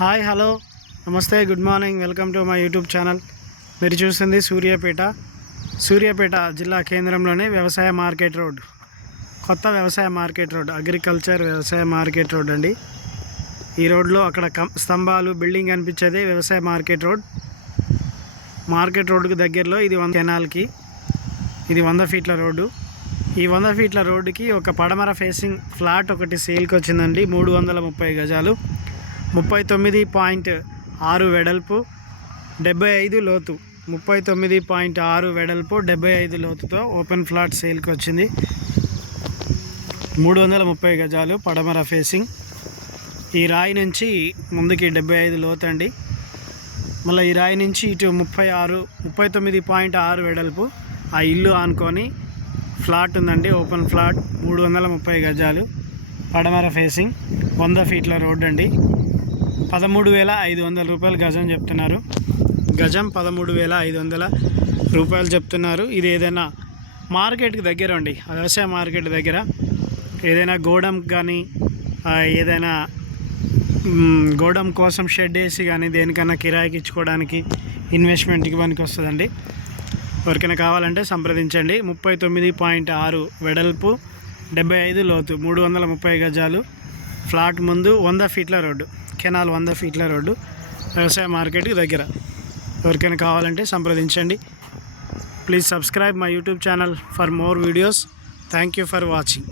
Hi hello నమస్తే good morning welcome to my YouTube channel. మీరు చూస్తుంది సూర్యాపేట జిల్లా కేంద్రంలోనే వ్యవసాయ మార్కెట్ రోడ్, కొత్త వ్యవసాయ మార్కెట్ రోడ్, అగ్రికల్చర్ వ్యవసాయ మార్కెట్ రోడ్ అండి. ఈ రోడ్లో అక్కడ స్తంభాలు బిల్డింగ్ కనిపించేది వ్యవసాయ మార్కెట్ రోడ్. మార్కెట్ రోడ్డుకి దగ్గరలో ఇది 100 కెనాల్కి ఇది 100 ఫీట్ల రోడ్డు. ఈ 100 ఫీట్ల రోడ్డుకి ఒక పడమర ఫేసింగ్ ఫ్లాట్ ఒకటి సేల్కి వచ్చిందండి. 330 గజాలు, 39.6 వెడల్పు, 75 లోతు. 39.6 వెడల్పు, 75 లోతుతో ఓపెన్ ఫ్లాట్ సేల్కి వచ్చింది. 330 గజాలు పడమర ఫేసింగ్. ఈ రాయి నుంచి ముందుకి 75 లోతు అండి. మళ్ళీ ఈ రాయి నుంచి ఇటు 39.6 వెడల్పు. ఆ ఇల్లు ఆనుకొని ఫ్లాట్ ఉందండి, ఓపెన్ ఫ్లాట్. 330 గజాలు పడమర ఫేసింగ్, 100 ఫీట్ల రోడ్ అండి. 13,500 రూపాయలు గజం చెప్తున్నారు. గజం 13,500 రూపాయలు చెప్తున్నారు. ఇది ఏదైనా మార్కెట్కి దగ్గర అండి, వ్యవసాయ మార్కెట్ దగ్గర ఏదైనా గోడం కానీ, ఏదైనా గోడం కోసం షెడ్ వేసి కానీ దేనికన్నా కిరాయికి ఇచ్చుకోవడానికి, ఇన్వెస్ట్మెంట్కి పనికి వస్తుందండి. ఎవరికైనా కావాలంటే సంప్రదించండి. 39.6 వెడల్పు, 75 లోతు, 330 గజాలు ఫ్లాట్. ముందు 100 ఫీట్ల రోడ్డు, కెనాల్ 100 ఫీట్ల రోడ్డు, వ్యవసాయ మార్కెట్కి దగ్గర. ఎవరికైనా కావాలంటే సంప్రదించండి. Please subscribe my YouTube channel for more videos. Thank you for watching.